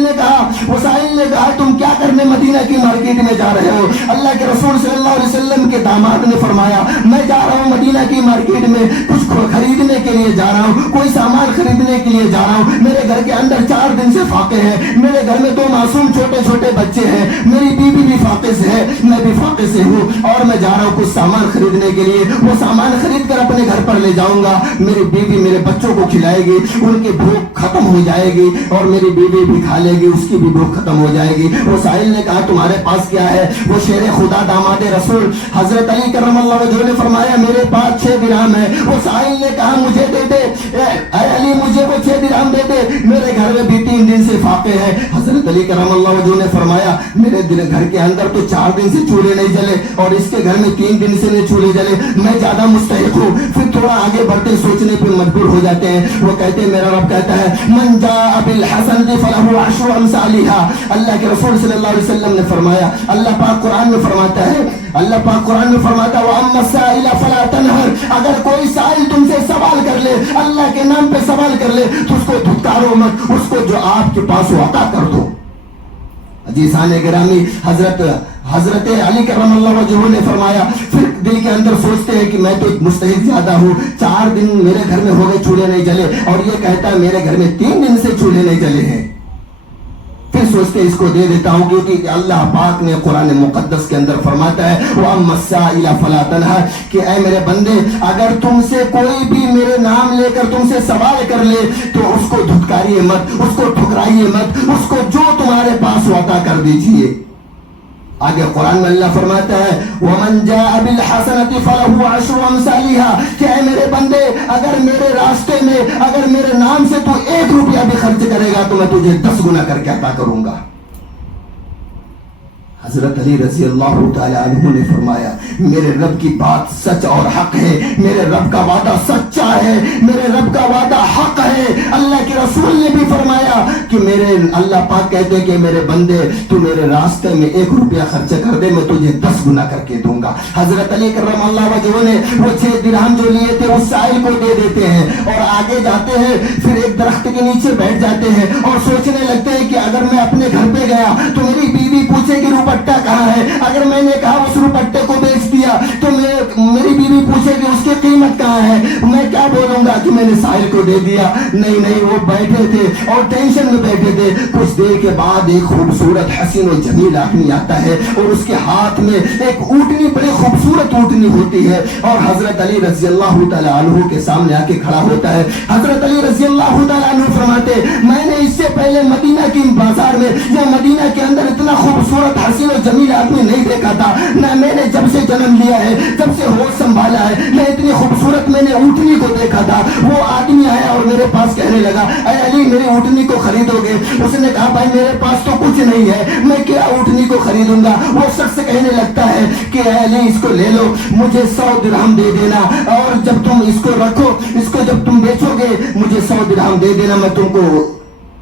نے کہا تم کیا کرنے مدینہ کی مارکیٹ میں جا رہے ہو؟ اللہ کے رسول صلی اللہ علیہ وسلم کے داماد نے فرمایا میں جا رہا ہوں مدینہ کی مارکیٹ میں کچھ خریدنے کے لیے جا رہا ہوں، کوئی سامان خریدنے کے لیے جا رہا ہوں، میرے گھر کے اندر 4 دن سے فاقے ہیں، میرے گھر میں 2 معصوم چھوٹے چھوٹے بچے ہیں، میری بیوی بھی فاقے سے ہے، میں بھی فاقے سے ہوں اور میں جا رہا ہوں کچھ سامان خریدنے کے لیے، وہ سامان خرید کر اپنے گھر پر لے جاؤں گا، میری بیوی میرے بچوں کو کھلائے گی، ان کی بھوک ختم ہو جائے گی اور میری بیوی بھی کھا لے گی، اس کی بھی بھوک ختم ہو جائے گی۔ وہ سائل نے کہا تمہارے پاس کیا ہے؟ وہ شیر خدا داماد رسول حضرت علی کرم اللہ وجہہ نے فرمایا میرے پاس 6 درہم ہے۔ وہ سائل نے کہا مجھے دے دے، اے علی مجھے وہ 6 درہم دے دے، میرے گھر میں بھی 3 دن سے فاقے ہیں۔ حضرت علی کرم اللہ وجہہ نے فرمایا میرے گھر کے اندر تو 4 دن سے چولہے نہیں جلے اور اس کے گھر میں 3 دن سے نہیں چولہے جلے، میں زیادہ مستحق ہوں۔ پھر تھوڑا آگے بڑھتے سوچنے پہ مجبور ہو جاتے ہیں، وہ کہتے ہیں میرا رب کہتا ہے من جاء بالحسنۃ فلہ عشر امثالها۔ اللہ کے رسول صلی اللہ علیہ وسلم نے فرمایا، اللہ پاک قرآن میں فرماتا ہے، اللہ پاک قرآن میں فرماتا ہے وَأَمَّا السَّائِلَ فَلَا تَنْهَرْ، اگر کوئی سائل تم سے سوال کر لے، اللہ کے نام پہ سوال کر لے تو اس کو دھتکارو مت، اس کو جو آپ کے پاس ہو عطا کر دو۔ عزیزان گرامی، حضرت علی کرم اللہ وجہہ نے فرمایا پھر دل کے اندر سوچتے ہیں کہ میں تو مستحق زیادہ ہوں، 4 دن میرے گھر میں ہو گئے چولہے نہیں جلے اور یہ کہتا ہے میرے گھر میں 3 دن سے چولہے نہیں جلے ہیں۔ پھر سوچتے اس کو دے دیتا ہوں کیونکہ اللہ پاک نے قرآن مقدس کے اندر فرماتا ہے وَأَمَّا السَّائِلَ فَلَا تَنْهَرْ، کہ اے میرے بندے اگر تم سے کوئی بھی میرے نام لے کر تم سے سوال کر لے تو اس کو دھتکاریے مت، اس کو ٹھکرائیے مت، اس کو جو تمہارے پاس ہو عطا کر دیجئے۔ آگے قرآن میں اللہ فرماتا ہے وَمَنْ جَاءَ بِالْحَسَنَةِ فَلَهُ عَشْرُ أَمْثَالِهَا، کہ اے میرے بندے اگر میرے راستے میں اگر میرے نام سے تو 1 روپیہ بھی خرچ کرے گا تو میں تجھے 10 گنا کر کے عطا کروں گا۔ حضرت علی رضی اللہ تعالی عنہ نے فرمایا میرے رب کی بات سچ اور حق ہے، میرے رب کا وعدہ سچا ہے، میرے رب کا وعدہ حق ہے۔ اللہ کے رسول نے بھی فرمایا کہ میرے اللہ پاک کہتے ہیں کہ میرے بندے تو میرے راستے میں 1 روپیہ خرچ کر دے میں تجھے 10 گنا کر کے دوں گا۔ حضرت علی کرم اللہ وجہہ نے وہ 6 درہم جو لیے تھے اس سائل کو دے دیتے ہیں اور آگے جاتے ہیں، پھر ایک درخت کے نیچے بیٹھ جاتے ہیں اور سوچنے لگتے ہیں کہ اگر میں اپنے گھر پہ گیا تو میری بیوی پوچھے گی روپٹہ کہاں ہے، اگر میں نے کہا اس روپٹے کو بیچ دیا تو میری بیوی پوچھے گی اس کی قیمت کہاں ہے، میں کیا بولوں گا کہ میں نے سائل کو دے دیا؟ نہیں، وہ بیٹھے تھے اور ٹینشن میں بیٹھے تھے۔ کچھ دیر کے بعد ایک خوبصورت حسین و جمیل آدمی آتا ہے اور اس کے ہاتھ میں ایک اونٹنی، بڑی خوبصورت اونٹنی ہوتی ہے اور حضرت علی رضی اللہ تعالیٰ عنہ کے سامنے آ کے کھڑا ہوتا ہے۔ حضرت علی رضی اللہ تعالیٰ عنہ فرماتے میں نے اس سے پہلے مدینہ کی بازار میں یا مدینہ کے اندر اتنا خوبصورت حسین و جمیل آدمی نہیں دیکھا تھا، نہ میں نے جب سے جنم لیا ہے، جب سے ہوش سنبھالا ہے، میں اتنی خوبصورت میں نے اونٹنی کو دیکھا تھا۔ وہ آدمی آیا اور میرے پاس کہنے لگا اے علی میری اونٹنی کو خریدو گے؟ اس نے کہا بھائی میرے پاس تو کچھ نہیں ہے، میں کیا اونٹنی کو خریدوں گا؟ وہ شخص کہنے لگتا ہے کہ اے علی اس کو لے لو، مجھے 100 درہم دے دینا اور جب تم اس کو رکھو، اس کو جب تم بیچو گے مجھے 100 درہم دے دینا، میں تم کو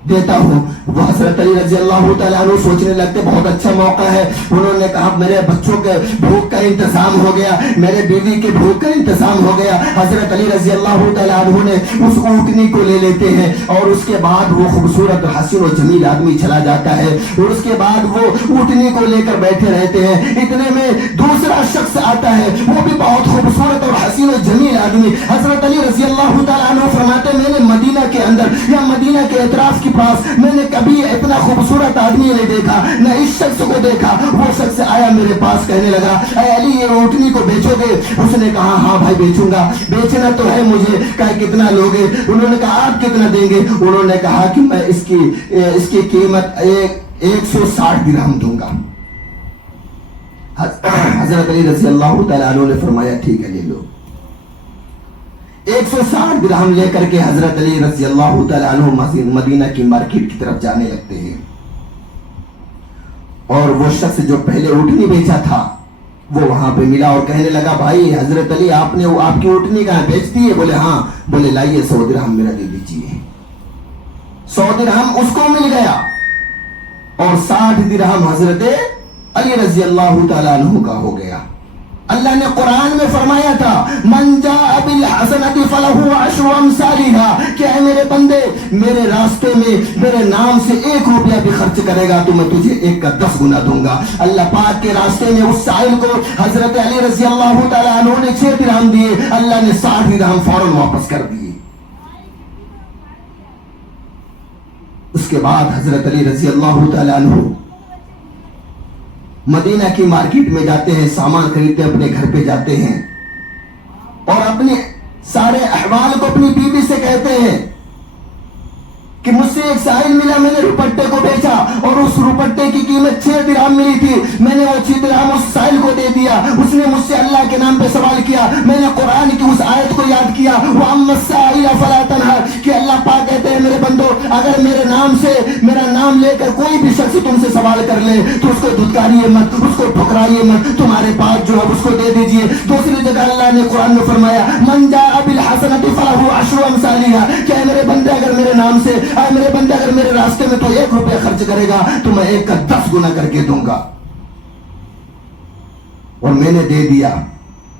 دیتا ہوں. وہ حضرت علی رضی اللہ تعالیٰ عنہ سوچنے لگتے بہت اچھا موقع ہے. انہوں نے کہا میرے بچوں کے بھوک کا انتظام ہو گیا, میرے بیوی کے بھوک کا انتظام ہو گیا. حضرت علی رضی اللہ تعالیٰ عنہ نے اس اونٹنی کو لے لیتے ہیں اور اس کے بعد وہ خوبصورت حسین و جمیل آدمی چلا جاتا ہے اور اس کے بعد وہ اونٹنی کو لے کر بیٹھے رہتے ہیں. اتنے میں دوسرا شخص آتا ہے, وہ بھی بہت خوبصورت اور حسین و جمیل آدمی. حضرت علی رضی اللہ تعالیٰ عنہ فرماتے میں نے مدینہ کے اندر یا مدینہ کے اطراف کے پاس میں نے کبھی اتنا خوبصورت آدمی نہیں دیکھا, نہ اس شخص کو دیکھا. وہ شخص آیا میرے پاس, کہنے لگا اے علی یہ اونٹنی کو بیچو گے؟ اس نے کہا ہاں بھائی بیچوں گا, بیچنا تو ہے مجھے. کہا کتنا لوگے؟ انہوں نے کہا آپ کتنا دیں گے؟ انہوں نے کہا کہ میں اس کی قیمت 160 درہم دوں گا. حضرت علی رضی اللہ تعالیٰ عنہ نے فرمایا ٹھیک ہے لے لو. 160 درہم لے کر کے حضرت علی رضی اللہ تعالیٰ عنہ مدینہ کی مارکیٹ کی طرف جانے لگتے ہیں. اور وہ شخص جو پہلے اونٹنی بیچا تھا وہ وہاں پہ ملا اور کہنے لگا بھائی حضرت علی آپ کی اونٹنی کہاں بیچ دی ہے؟ بولے ہاں. بولے لائیے 100 درہم میرا دے دیجیے. 100 درہم اس کو مل گیا اور 60 درہم حضرت علی رضی اللہ تعالیٰ عنہ کا ہو گیا. اللہ نے قرآن میں فرمایا تھا من جاء بالحسنۃ فلہ عشر امثالها, کہ اے میرے بندے میرے راستے میں میرے نام سے 1 روپیہ بھی خرچ کرے گا تو میں تجھے 1 کا 10 گنا دوں گا. اللہ پاک کے راستے میں اس سائل کو حضرت علی رضی اللہ تعالیٰ عنہ نے 6 درہم دیے, اللہ نے 60 درہم فوراً واپس کر دیے. اس کے بعد حضرت علی رضی اللہ تعالیٰ عنہ مدینہ کی مارکیٹ میں جاتے ہیں, سامان خریدتے اپنے گھر پہ جاتے ہیں اور اپنے سارے احوال کو اپنی بیوی سے کہتے ہیں کہ مجھ سے ایک سائل ملا, میں نے روپٹے کو بیچا اور اس روپٹے کی قیمت 6 درہم ملی تھی, میں نے وہ 6 درہم اس سائل کو دے دیا. اس نے مجھ سے اللہ کے نام پہ سوال کیا, میں نے قرآن کی اس آیت کو یاد کیا وَأَمَّا السَّائِلَ فَلَا تَنْهَرْ, کہ اللہ پاک کہتے ہیں میرے بندو اگر میرے نام سے میرا نام لے کر کوئی بھی شخص تم سے سوال کر لے تو اس کو دھتکاریے مت, اس کو ٹھکرائیے مت, تمہارے پاس جو ہے اس کو دے دیجئے. دوسری جگہ اللہ نے قرآن میں فرمایا مَنْ جَاءَ بِالْحَسَنَةِ فَلَهُ عَشْرُ أَمْثَالِهَا, کہ میرے بندے اگر میرے نام سے اے میرے بندے اگر میرے راستے میں تو 1 روپیہ خرچ کرے گا تو میں 1 کا 10 گنا کر کے دوں گا. اور میں نے دے دیا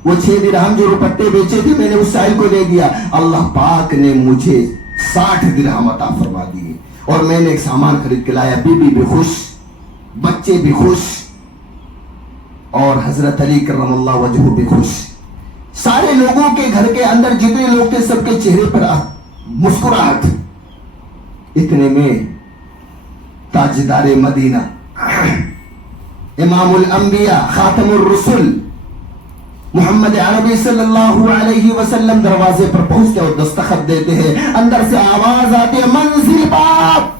وہ 6 درہم جو روپٹے بیچے تھے, میں نے اس سائل کو دے دیا. اللہ پاک نے مجھے 60 درہم عطا فرما دیے اور میں نے ایک سامان خرید کے لایا. بیوی بھی خوش, بچے بھی خوش اور حضرت علی کرم اللہ وجہہ بھی خوش. سارے لوگوں کے گھر کے اندر جتنے لوگ تھے سب کے چہرے پر مسکراہٹ. اتنے میں تاجدار مدینہ امام الانبیاء خاتم الرسل محمد عربی صلی اللہ علیہ وسلم دروازے پر پہنچتے اور دستخط دیتے ہیں. اندر سے آواز آتی ہے منزل باب.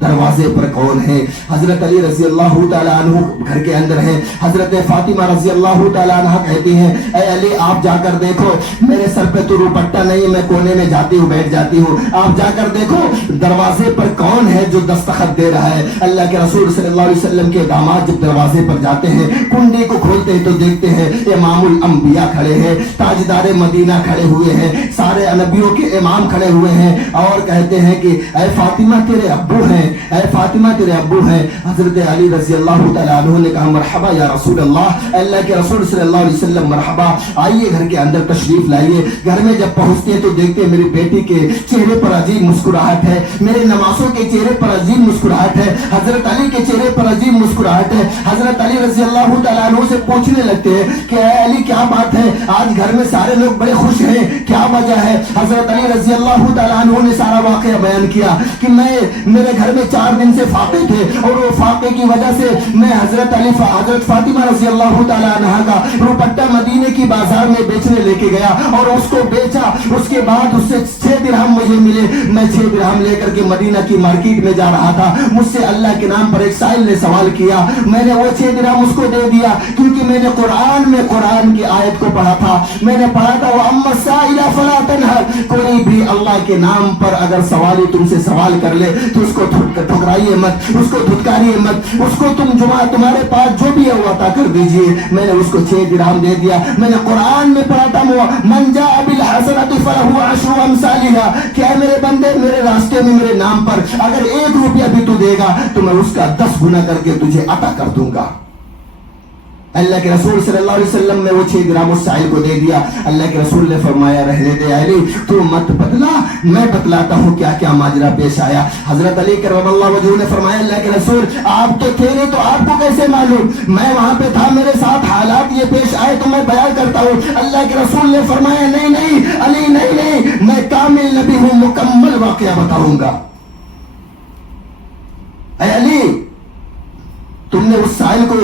دروازے پر کون ہے؟ حضرت علی رضی اللہ تعالیٰ عنہ گھر کے اندر ہے. حضرت فاطمہ رضی اللہ تعالیٰ عنہ کہتی ہیں اے علی آپ جا کر دیکھو, میرے سر پہ تو روپٹہ نہیں, میں کونے میں جاتی ہوں بیٹھ جاتی ہوں, آپ جا کر دیکھو دروازے پر کون ہے جو دستخط دے رہا ہے. اللہ کے رسول صلی اللہ علیہ وسلم کے داماد جب دروازے پر جاتے ہیں کنڈی کو کھولتے ہیں تو دیکھتے ہیں امام الانبیاء کھڑے ہیں, تاجدار مدینہ کھڑے ہوئے ہیں, سارے نبیوں کے امام کھڑے ہوئے ہیں اور کہتے ہیں کہ اے فاطمہ تیرے ابو ہیں, اے فاطمہ تیرے ابو ہیں. حضرت علی رضی اللہ تعالیٰ عنہ نے کہا مرحبا یا رسول اللہ, اللہ کے رسول صلی اللہ علیہ وسلم مرحبا, آئیے گھر کے اندر تشریف لائیے. گھر میں جب پہنچتے ہیں تو دیکھتے ہیں میری بیٹی کے چہرے پر عجیب مسکراہٹ ہے, میرے نوازوں کے چہرے پر عجیب مسکراہٹ ہے, حضرت علی کے چہرے پر عجیب مسکراہٹ ہے. حضرت علی رضی اللہ تعالیٰ عنہ سے پوچھنے لگتے ہیں کہ اے علی کیا بات ہے, آج گھر میں سارے لوگ بڑے خوش ہیں, کیا وجہ ہے؟ حضرت علی رضی اللہ تعالیٰ عنہ نے سارا واقعہ بیان کیا کہ میرے گھر میں 4 دن سے فاقے تھے اور وہ فاقے کی وجہ سے میں حضرت فاطمہ رضی اللہ تعالیٰ عنہ کا روپٹہ مدینے کی بازار میں بیچنے لے کے گیا اور اس کو بیچا. اس کے بعد اس سے 6 درہم مجھے ملے, میں 6 درہم لے کر کے مدینہ کی مارکیٹ میں جا رہا تھا. مجھ سے اللہ کے نام پر ایک سائل نے سوال کیا, میں نے وہ 6 درہم اس کو دے دیا کیونکہ میں نے قرآن کی آیت کو پڑھا تھا. میں نے پڑھا تھا وَأَمَّا السَّائِلَ فَلَا تَنْهَرْ, کوئی بھی اللہ کے نام پر اگر سوالی تم سے سوال کر لے تو اس کو ٹھکرائیے مت, اس کو دھتکاریے مت, اس کو تمہارے پاس جو بھی ہے وہ عطا کر دیجئے. میں نے اس کو 6 درہم دے دیا. میں نے قرآن میں پڑھا تھا من جاء بالحسنۃ فلہ عشر امثالها, کہ اے میرے بندے میرے راستے میں میرے نام پر اگر 1 روپیہ بھی تو دے گا تو میں اس کا 10 گنا کر کے تجھے عطا کر دوں گا. اللہ کے رسول صلی اللہ علیہ وسلم نے وہ 6 درہم اس سائل کو دے دیا. اللہ کے رسول نے فرمایا رہنے دے علی, تو مت بتلا, میں بتلاتا ہوں کیا کیا ماجرا پیش آیا. حضرت علی کرم اللہ وجہہ نے فرمایا اللہ کے رسول آپ تو تھے نہیں تو آپ کو کیسے معلوم, میں وہاں پہ تھا, میرے ساتھ حالات یہ پیش آئے تو میں بیان کرتا ہوں. اللہ کے رسول نے فرمایا نہیں علی نہیں, میں کامل نبی ہوں, مکمل واقعہ بتاؤں گا. اے علی تم نے اس سائل کو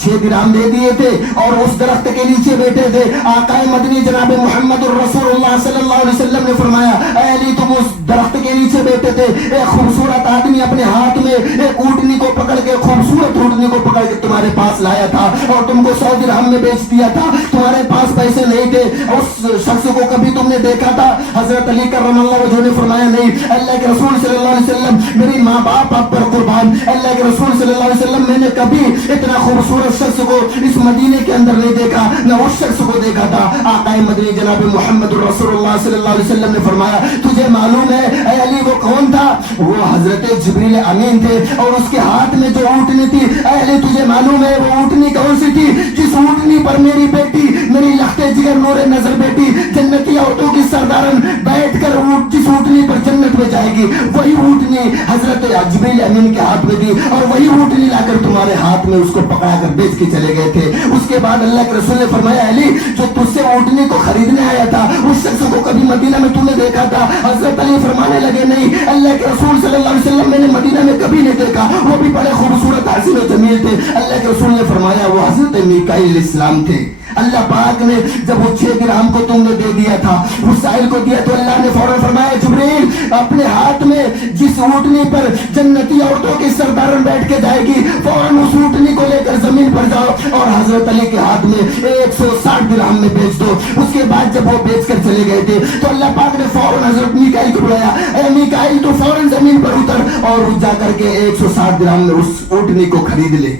6 درہم دے دیے تھے اور اس درخت کے نیچے بیٹھے تھے. آقا مدنی جناب محمد الرسول اللہ صلی اللہ علیہ وسلم نے فرمایا اے علی تم اس درخت کے نیچے بیٹھے تھے, ایک خوبصورت آدمی اپنے ہاتھ میں ایک اونٹنی کو پکڑ کے, خوبصورت اونٹنی کو پکڑ کے تمہارے پاس لایا تھا اور تم کو 100 درہم میں بیچ دیا تھا. تمہارے پاس پیسے نہیں تھے. اس شخص کو کبھی تم نے دیکھا تھا؟ حضرت علی کرم اللہ وجہہ نے فرمایا نہیں. اللہ کے رسول صلی اللہ علیہ وسلم, میری ماں باپ آپ پر قربان, اللہ کے رسول صلی اللہ علیہ وسلم میں نے کبھی اتنا خوبصورت شخص کو اس مدینے کے اندر نہیں دیکھا, نہ اس شخص کو دیکھا تھا. آقا مدنی جناب محمد الرسول اللہ صلی اللہ علیہ وسلم نے فرمایا تجھے معلوم ہے اے علی وہ کون تھا؟ وہ حضرت جبریل امین تھے اور اس کے ہاتھ میں جو اونٹنی تھی, اے علی تجھے معلوم ہے وہ اونٹنی کون سی تھی؟ جس اونٹنی پر میری بیٹی, میری لختے جگر نور نظر بیٹی جنتی عورتوں کی سردارن بیٹھ کر جس اونٹنی پر جنت میں جائے گی, وہی اونٹنی حضرت جبریل امین کے ہاتھ میں دی اور وہی اونٹنی لا کر تمہارے ہاتھ میں اس کو پکڑا کر بیچ کے چلے گئے تھے. اس کے بعد اللہ کے رسول نے فرمایا علی جو تجھ سے اونٹنی کو خریدنے آیا تھا اس شخص کو کبھی مدینہ میں تو نے دیکھا تھا؟ حضرت علی فرمانے لگے نہیں, اللہ کے رسول صلی اللہ علیہ وسلم میں نے مدینہ میں کبھی نہیں دیکھا, وہ بھی بڑے خوبصورت حسین و جمیل تھے. اللہ کے رسول نے فرمایا وہ حضرت میکائیل علیہ السلام تھے. اللہ پاک نے جب وہ 6 درہم کو تم نے دے دیا تھا, اس سائل کو دیا, تو اللہ نے فوراً فرمایا جبریل اپنے ہاتھ میں جس اونٹنی پر جنتی عورتوں کی سردارن بیٹھ کے جائے گی فوراً اس اونٹنی کو لے کر زمین پر جاؤ اور حضرت علی کے ہاتھ میں 160 درہم میں بیچ دو. اس کے بعد جب وہ بیچ کر چلے گئے تھے تو اللہ پاک نے فوراً حضرت میکائیل کو بلایا, اے میکائیل تو فوراً زمین پر اتر اور جا کر کے 160 درہم میں اس اونٹنی کو خرید لے.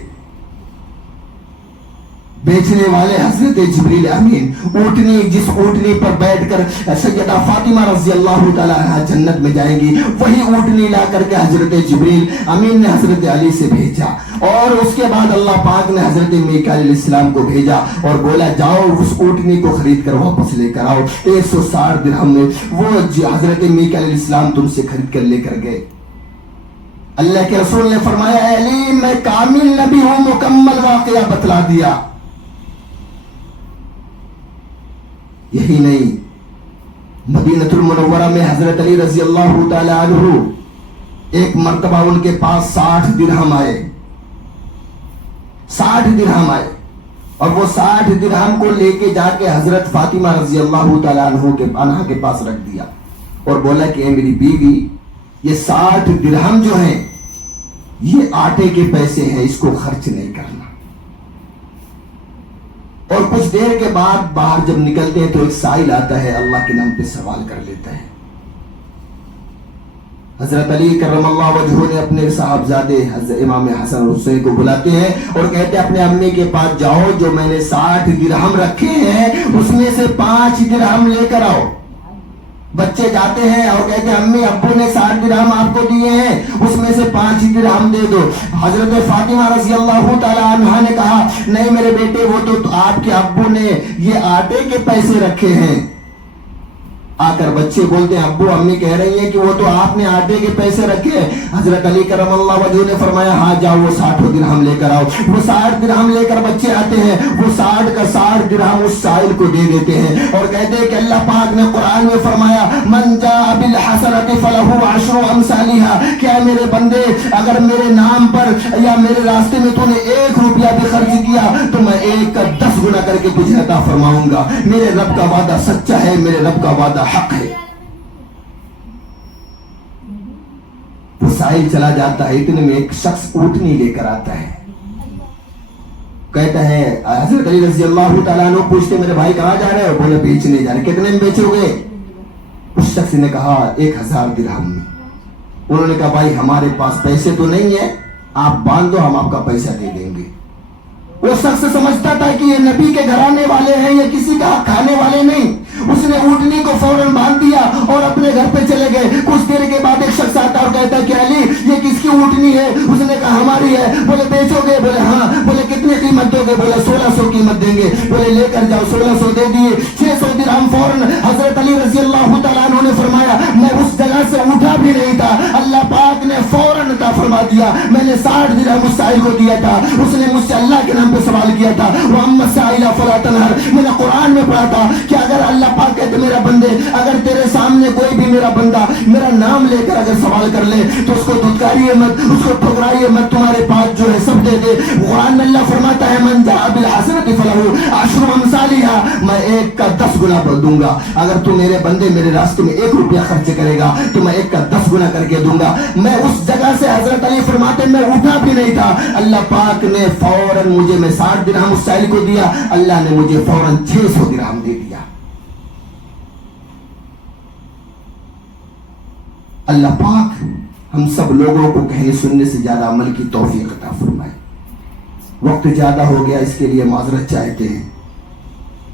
بیچنے والے حضرت جبریل امین, اونٹنی جس اونٹنی پر بیٹھ کر سیدہ فاطمہ رضی اللہ تعالی عنہا جنت میں جائیں گی, وہی اونٹنی لا کر کے حضرت جبریل امین نے حضرت علی سے بھیجا. اور اس کے بعد اللہ پاک نے حضرت میکائیل علیہ السلام کو بھیجا اور بولا جاؤ اس اونٹنی کو خرید کر واپس لے کر آؤ. 160 درہم میں وہ حضرت میکائیل علیہ السلام تم سے خرید کر لے کر گئے. اللہ کے رسول نے فرمایا اے علی میں کامل نبی ہوں, مکمل واقعہ بتلا دیا. یہی نہیں, مدینہ المنورہ میں حضرت علی رضی اللہ تعالی عنہ ایک مرتبہ ان کے پاس 60 درہم آئے, 60 درہم آئے اور وہ 60 درہم کو لے کے جا کے حضرت فاطمہ رضی اللہ تعالی عنہ کے پاس رکھ دیا اور بولا کہ اے میری بیوی یہ 60 درہم جو ہیں یہ آٹے کے پیسے ہیں, اس کو خرچ نہیں کرنا. اور کچھ دیر کے بعد باہر جب نکلتے ہیں تو ایک سائل آتا ہے, اللہ کے نام پہ سوال کر لیتا ہے. حضرت علی کرم اللہ وجہہ نے اپنے صاحبزادے حضرت امام حسن اور حسین کو بلاتے ہیں اور کہتے ہیں اپنے امی کے پاس جاؤ, جو میں نے 60 درہم رکھے ہیں اس میں سے 5 درہم لے کر آؤ. بچے جاتے ہیں اور کہتے ہیں امی ابو نے 60 درہم آپ کو دیے ہیں, اس میں سے 5 درہم دے دو. حضرت فاطمہ رضی اللہ تعالی عنہا نے کہا نہیں میرے بیٹے وہ تو آپ کے ابو نے یہ آٹے کے پیسے رکھے ہیں. آ کر بچے بولتے ہیں ابو امی کہہ رہی ہیں کہ وہ تو آپ نے آٹے کے پیسے رکھے. حضرت علی کرم اللہ وجہہ نے فرمایا ہاں جاؤ وہ 60 درہم لے کر آؤ. وہ 60 درہم لے کر بچے آتے ہیں, وہ 60 کا 60 درہم اس سائل کو دے دیتے ہیں اور کہتے ہیں کہ اللہ پاک نے قرآن میں فرمایا من جاء بالحسنۃ فلہ عشر امثالها, کیا میرے بندے اگر میرے نام پر یا میرے راستے میں تو نے 1 روپیہ بھی خرچ کیا تو میں 1 کا 10 گنا کر کے تجھے عطا فرماؤں گا. میرے رب کا وعدہ سچا ہے, میرے رب کا وعدہ حق ہے. وہ سائل چلا جاتا ہے, اتنے میں ایک شخص اونٹنی لے کر آتا ہے. کہتا ہے حضرت علی رضی اللہ تعالیٰ عنہ پوچھتے میرے بھائی کہاں جا رہے ہو؟ بولے بیچنے جا رہے. کتنے میں بیچو گے؟ اس شخص نے کہا 1000 درہم میں. انہوں نے کہا بھائی ہمارے پاس پیسے تو نہیں ہے، آپ باندھ دو، ہم آپ کا پیسہ دے دیں گے۔ وہ شخص سمجھتا تھا کہ یہ نبی کے گھرانے والے ہیں، یہ کسی کا حق کھانے والے نہیں۔ اس نے اونٹنی کو فوراً باندھ دیا اور اپنے گھر پہ چلے گئے۔ کچھ دیر کے بعد ایک شخص آتا اور کہتا ہے کہ علی یہ کس کی اونٹنی ہے؟ اس نے کہا ہماری ہے۔ بولے بیچو گے؟ بولے ہاں۔ بولے کتنے قیمت دو گے؟ بولے 1600 قیمت دیں گے۔ بولے لے کر جاؤ۔ 1600 دے دیے۔ 600 درہم فوراً حضرت علی رضی اللہ تعالیٰ عنہ نے فرمایا میں اس جگہ سے اٹھا بھی نہیں تھا، اللہ پاک نے فوراً عطا فرما دیا۔ میں نے 60 درہم اس سائل کو دیا تھا، اس نے مجھ سے اللہ کے نام پہ سوال کیا تھا، وَأَمَّا السَّائِلَ فَلَا تَنْهَرْ۔ میں نے قرآن میں پڑھا تھا کہ اگر اللہ پاک کہتے میرا بندے اگر تیرے سامنے کوئی بھی میرا بندہ میرا نام لے کر اگر سوال کر لے تو اس کو دھتکاریے مت، اس کو ٹھکرائیے مت، تمہارے پاس جو ہے سب دے دے۔ قرآن میں اللہ فرماتا ہے من جاء بالحسنۃ فلہ عشر امثالها، میں 1 کا 10 گنا دوں گا۔ اگر تو میرے بندے میرے راستے میں 1 روپیہ خرچ کرے گا تو میں 1 کا 10 گنا کر کے دوں گا۔ میں اس جگہ سے حضرت علی فرماتے میں اٹھا بھی نہیں تھا، اللہ پاک نے فوراً مجھے، میں 60 درہم اس سائل کو دیا، اللہ نے مجھے فوراً 600 درہم دے دیا۔ اللہ پاک ہم سب لوگوں کو کہنے سننے سے زیادہ عمل کی توفیق عطا فرمائے۔ وقت زیادہ ہو گیا، اس کے لیے معذرت چاہتے ہیں۔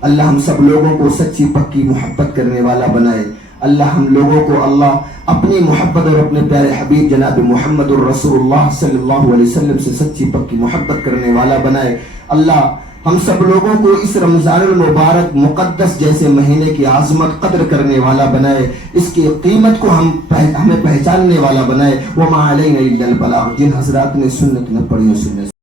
اللہ ہم سب لوگوں کو سچی پکی محبت کرنے والا بنائے۔ اللہ ہم لوگوں کو اللہ اپنی محبت اور اپنے پیارے حبیب جناب محمد الرسول اللہ صلی اللہ علیہ وسلم سے سچی پکی محبت کرنے والا بنائے۔ اللہ ہم سب لوگوں کو اس رمضان المبارک مقدس جیسے مہینے کی عظمت قدر کرنے والا بنائے، اس کی قیمت کو ہمیں پہچاننے والا بنائے۔ وما علینا الا البلاغ، جن حضرات نے سنت نہ پڑھی سنت